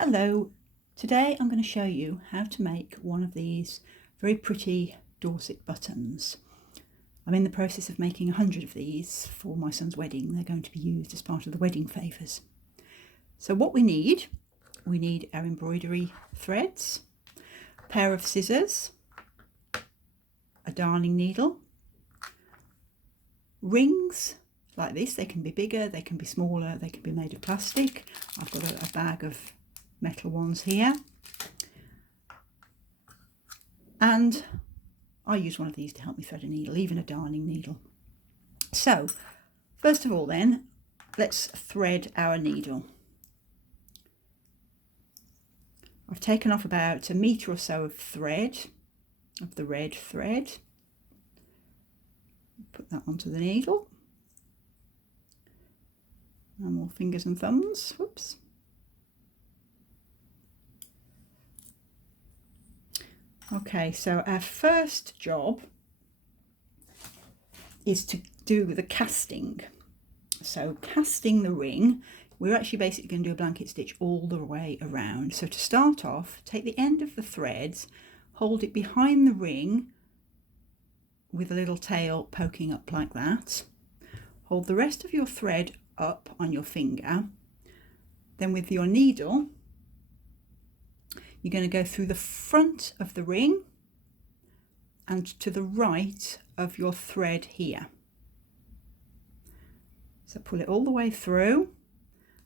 Hello, today I'm going to show you how to make one of these very pretty Dorset buttons. I'm in the process of making 100 of these for my son's wedding. They're going to be used as part of the wedding favours. So what we need our embroidery threads, a pair of scissors, a darning needle, rings like this. They can be bigger, they can be smaller, they can be made of plastic. I've got a bag of metal ones here, and I use one of these to help me thread a needle, even a darning needle. So first of all then, let's thread our needle. I've taken off about 1 metre or so of thread, of the red thread. Put that onto the needle. No more fingers and thumbs, whoops. Okay, so our first job is to do the casting. So casting the ring, we're actually basically going to do a blanket stitch all the way around. So to start off, take the end of the threads, hold it behind the ring with a little tail poking up like that. Hold the rest of your thread up on your finger. Then with your needle, you're going to go through the front of the ring and to the right of your thread here. So pull it all the way through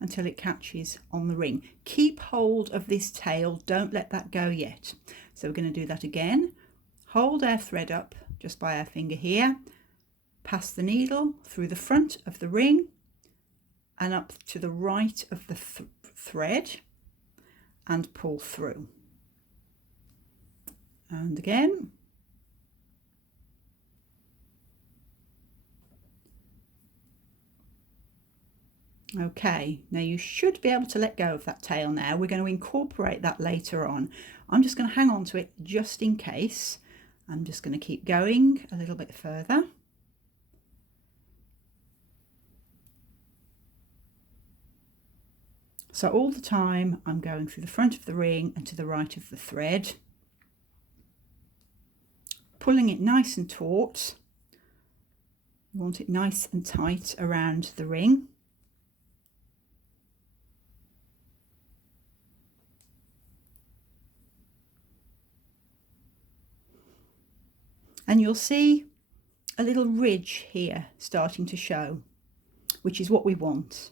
until it catches on the ring. Keep hold of this tail, don't let that go yet. So we're going to do that again. Hold our thread up just by our finger here, pass the needle through the front of the ring and up to the right of the thread and pull through. And again. Okay, now you should be able to let go of that tail now. We're going to incorporate that later on. I'm just going to hang on to it just in case. I'm just going to keep going a little bit further. So all the time I'm going through the front of the ring and to the right of the thread, pulling it nice and taut. You want it nice and tight around the ring. And you'll see a little ridge here starting to show, which is what we want.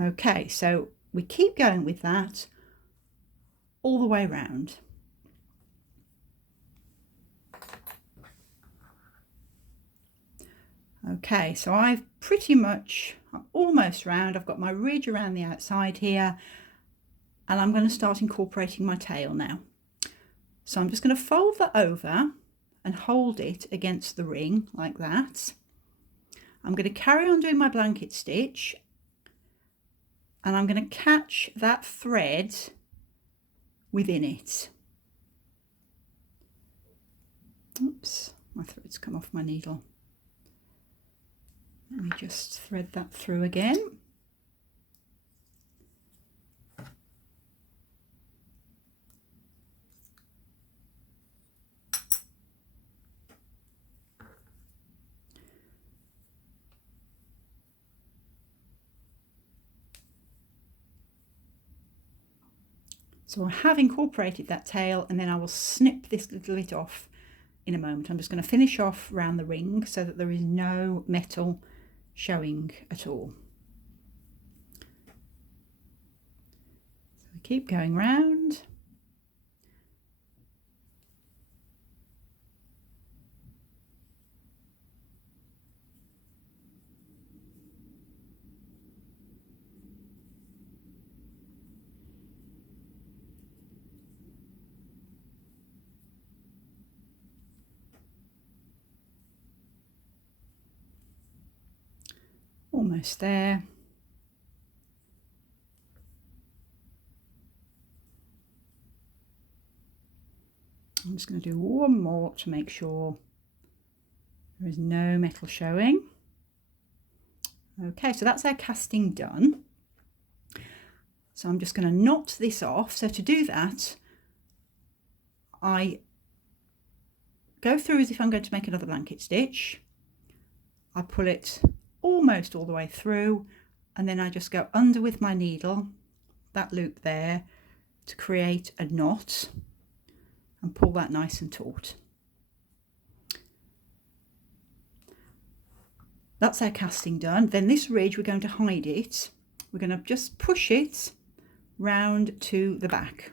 Okay, so we keep going with that all the way around. Okay, so I'm almost round. I've got my ridge around the outside here, and I'm going to start incorporating my tail now. So I'm just going to fold that over and hold it against the ring like that. I'm going to carry on doing my blanket stitch, and I'm going to catch that thread within it. Oops, my thread's come off my needle. Let me just thread that through again. So I have incorporated that tail, and then I will snip this little bit off in a moment. I'm just going to finish off around the ring so that there is no metal showing at all. So we keep going round. Almost there. I'm just going to do one more to make sure There is no metal showing. Okay, so that's our casting done. So I'm just going to knot this off. So to do that, I go through as if I'm going to make another blanket stitch. I pull it almost all the way through, and then I just go under with my needle, that loop there, to create a knot and pull that nice and taut. That's our casting done. Then this ridge, we're going to hide it. We're going to just push it round to the back,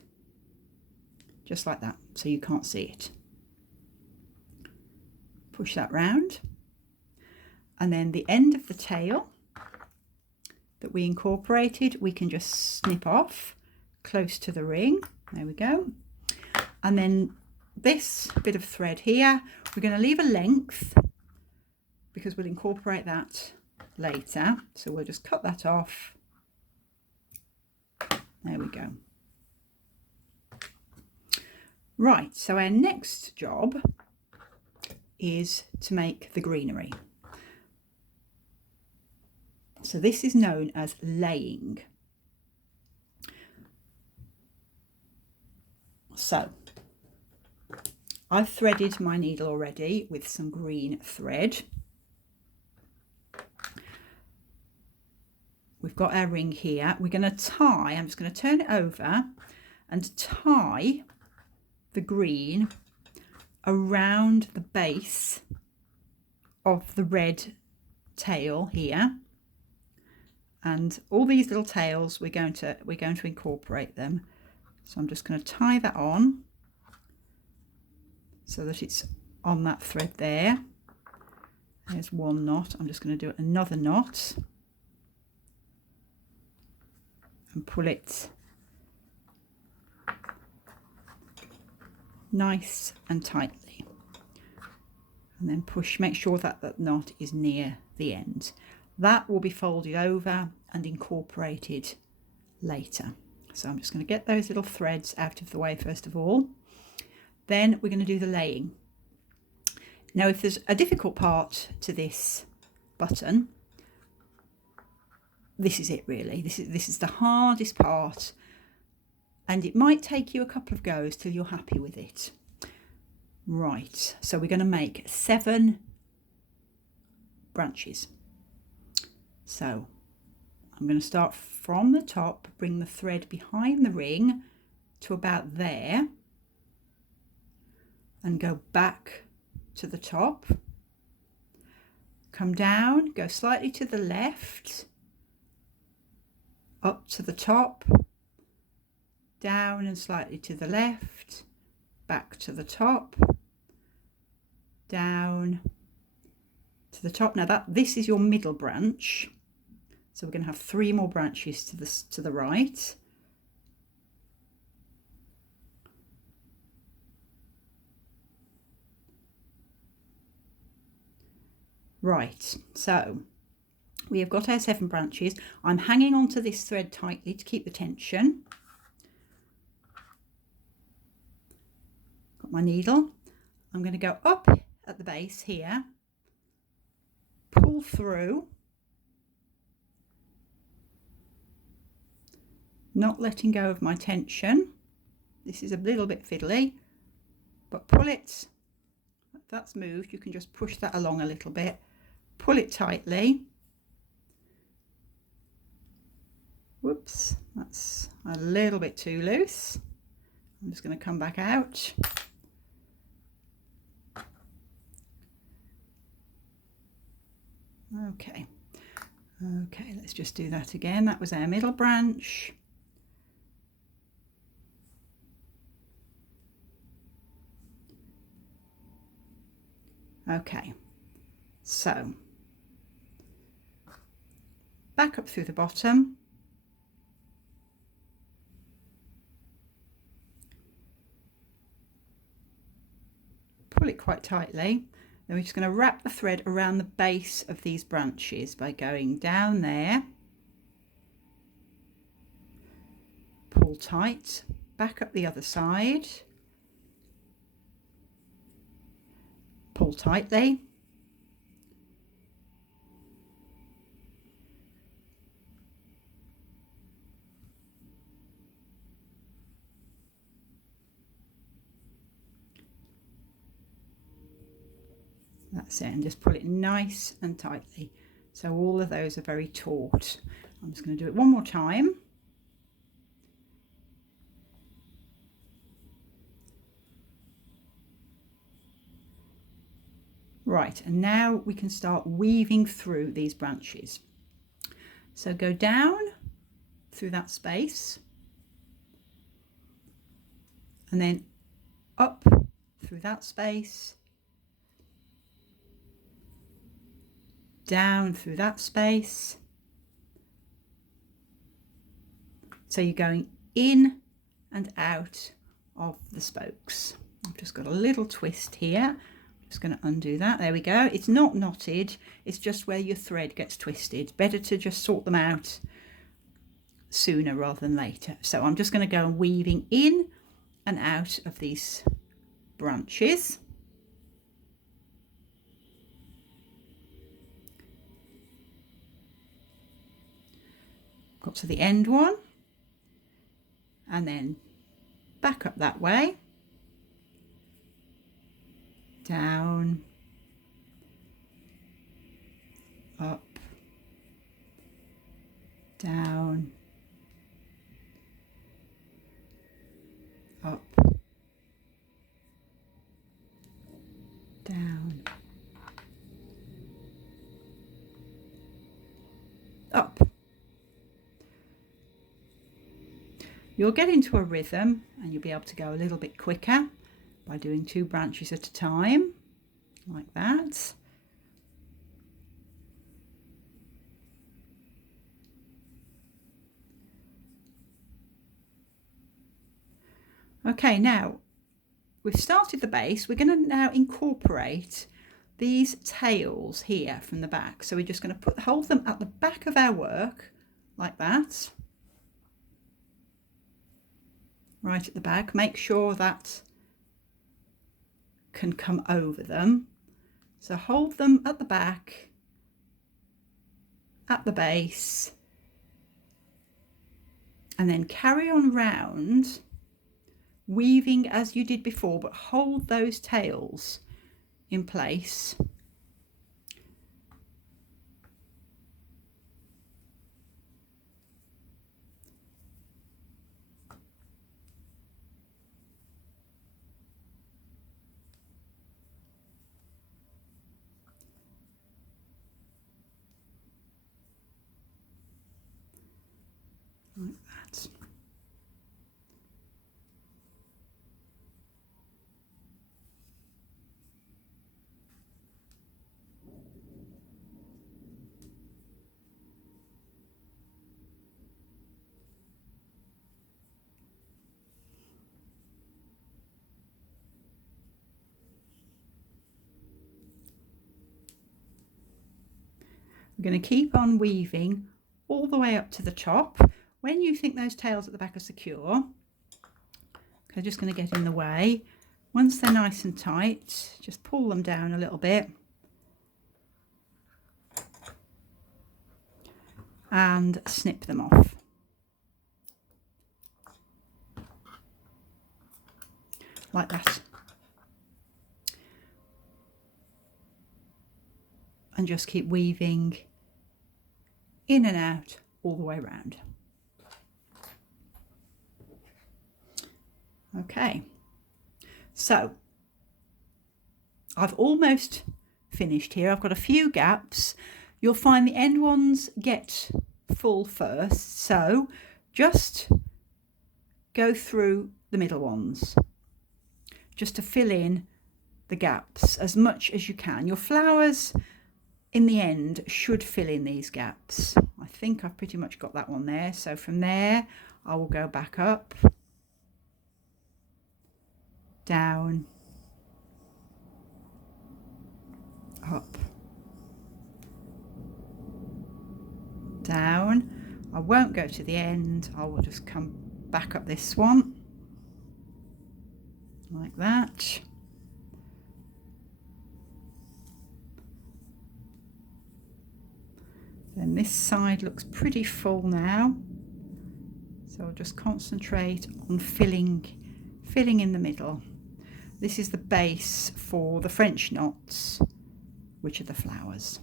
just like that, so you can't see it. Push that round, and then the end of the tail that we incorporated, we can just snip off close to the ring. There we go. And then this bit of thread here, we're going to leave a length because we'll incorporate that later. So we'll just cut that off. There we go. Right, so our next job is to make the greenery. So this is known as laying. So I've threaded my needle already with some green thread. We've got our ring here. We're going to tie, I'm just going to turn it over and tie the green around the base of the red tail here. And all these little tails, we're going to incorporate them. So I'm just going to tie that on so that it's on that thread there. There's one knot. I'm just going to do another knot and pull it nice and tightly, and then push, make sure that that knot is near the end. That will be folded over and incorporated later. So I'm just going to get those little threads out of the way first of all. Then we're going to do the laying. Now, if there's a difficult part to this button, this is it really. This is the hardest part, and it might take you a couple of goes till you're happy with it. Right, so we're going to make 7 branches. So I'm going to start from the top, bring the thread behind the ring to about there, and go back to the top, come down, go slightly to the left, up to the top, down and slightly to the left, back to the top, down to the top. Now this is your middle branch, so we're going to have 3 more branches to the right. Right, so we have got our 7 branches. I'm hanging onto this thread tightly to keep the tension. Got my needle. I'm going to go up at the base here, pull through, not letting go of my tension. This is a little bit fiddly, but pull it. If that's moved, you can just push that along a little bit. Pull it tightly. Whoops, that's a little bit too loose. I'm just going to come back out. Okay, let's just do that again. That was our middle branch. Okay, so back up through the bottom, pull it quite tightly. Then we're just going to wrap the thread around the base of these branches by going down there, pull tight, back up the other side, pull tightly, That's it, and just pull it nice and tightly. So all of those are very taut. I'm just going to do it one more time. Right, and now we can start weaving through these branches. So go down through that space and then up through that space, down through that space. So you're going in and out of the spokes. I've just got a little twist here. Just going to undo that. There we go. It's not knotted, it's just where your thread gets twisted. Better to just sort them out sooner rather than later. So I'm just going to go weaving in and out of these branches. Got to the end one and then back up that way. Down, up, down, up, down, up. You'll get into a rhythm and you'll be able to go a little bit quicker by doing 2 branches at a time, like that. Okay, now we've started the base. We're going to now incorporate these tails here from the back. So we're just going to hold them at the back of our work, like that. Right at the back. Make sure that can come over them. So hold them at the back, at the base, and then carry on round, weaving as you did before, but hold those tails in place. Like that. We're going to keep on weaving all the way up to the top. When you think those tails at the back are secure, they're just going to get in the way. Once they're nice and tight, just pull them down a little bit and snip them off. Like that. And just keep weaving in and out all the way around. Okay, so I've almost finished here. I've got a few gaps. You'll find the end ones get full first, so just go through the middle ones just to fill in the gaps as much as you can. Your flowers in the end should fill in these gaps. I think I've pretty much got that one there. So from there I will go back up, down, up, down. I won't go to the end. I will just come back up this one like that. Then this side looks pretty full now, so I'll just concentrate on filling in the middle. This is the base for the French knots, which are the flowers.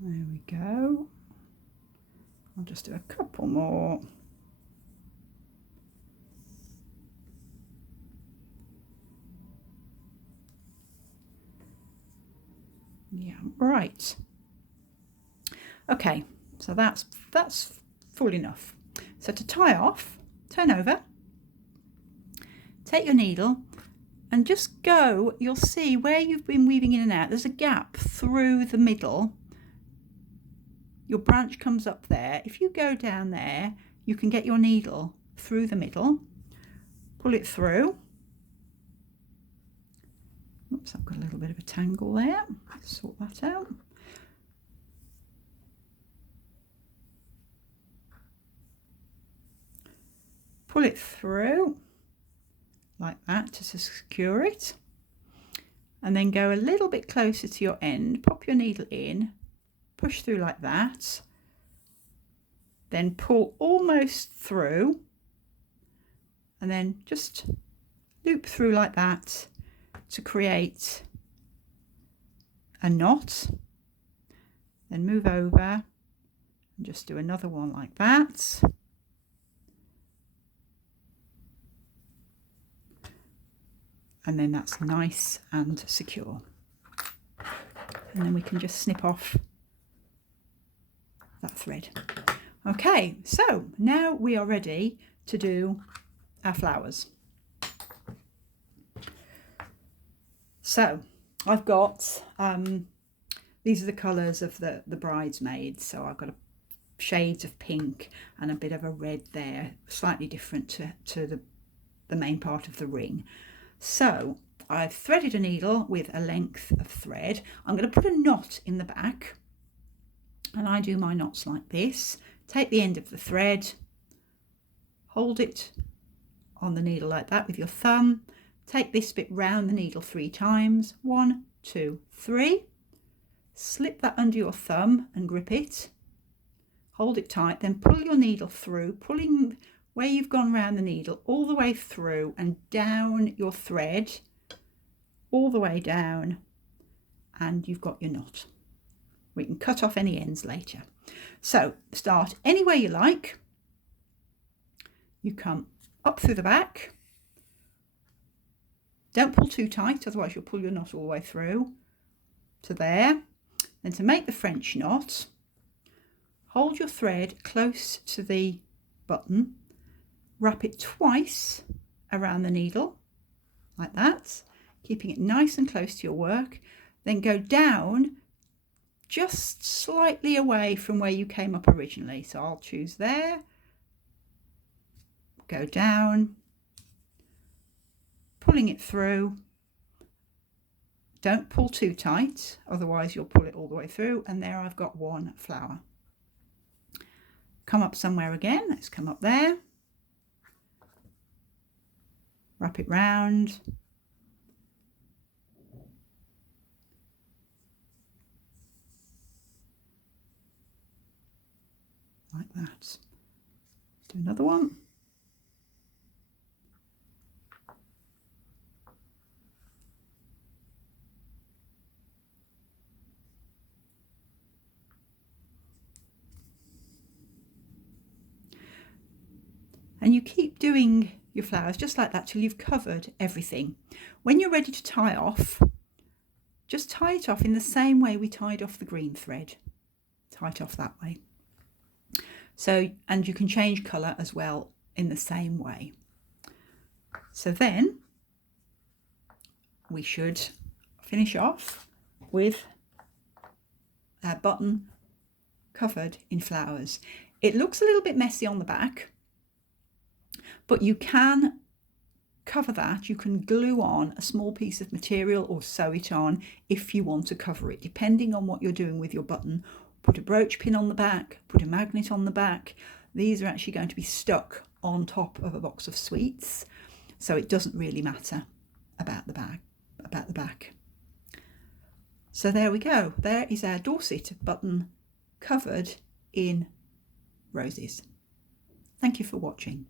There we go. I'll just do a couple more. Yeah, right. Okay, so that's full enough. So to tie off, turn over, take your needle and just go, you'll see where you've been weaving in and out, there's a gap through the middle. Your branch comes up there. If you go down there, you can get your needle through the middle, pull it through. Oops, I've got a little bit of a tangle there. Let's sort that out. Pull it through like that to secure it, and then go a little bit closer to your end, pop your needle in, push through like that, then pull almost through, and then just loop through like that to create a knot. Then move over and just do another one like that. And then that's nice and secure. And then we can just snip off that thread. Okay, so now we are ready to do our flowers. So I've got, these are the colours of the bridesmaids. So I've got shades of pink and a bit of a red there, slightly different to the main part of the ring. So I've threaded a needle with a length of thread. I'm going to put a knot in the back, and I do my knots like this. Take the end of the thread, hold it on the needle like that with your thumb, take this bit round the needle 3 times, 1, 2, 3, slip that under your thumb and grip it, hold it tight, then pull your needle through, pulling where you've gone round the needle all the way through and down your thread, all the way down, and you've got your knot. We can cut off any ends later. So start any way you like. You come up through the back. Don't pull too tight, otherwise you'll pull your knot all the way through to there. Then to make the French knot, hold your thread close to the button, wrap it twice around the needle like that, keeping it nice and close to your work. Then go down just slightly away from where you came up originally. So I'll choose there, go down, pulling it through. Don't pull too tight, otherwise you'll pull it all the way through. And there I've got one flower. Come up somewhere again, let's come up there. Wrap it round. Like that. Do another one. And you keep doing your flowers just like that till you've covered everything. When you're ready to tie off, just tie it off in the same way we tied off the green thread. Tie it off that way. So, and you can change colour as well in the same way. So then we should finish off with our button covered in flowers. It looks a little bit messy on the back, but you can cover that. You can glue on a small piece of material or sew it on if you want to cover it, depending on what you're doing with your button. Put a brooch pin on the back, put a magnet on the back. These are actually going to be stuck on top of a box of sweets, so it doesn't really matter about the back. So there we go. There is our Dorset button covered in roses. Thank you for watching.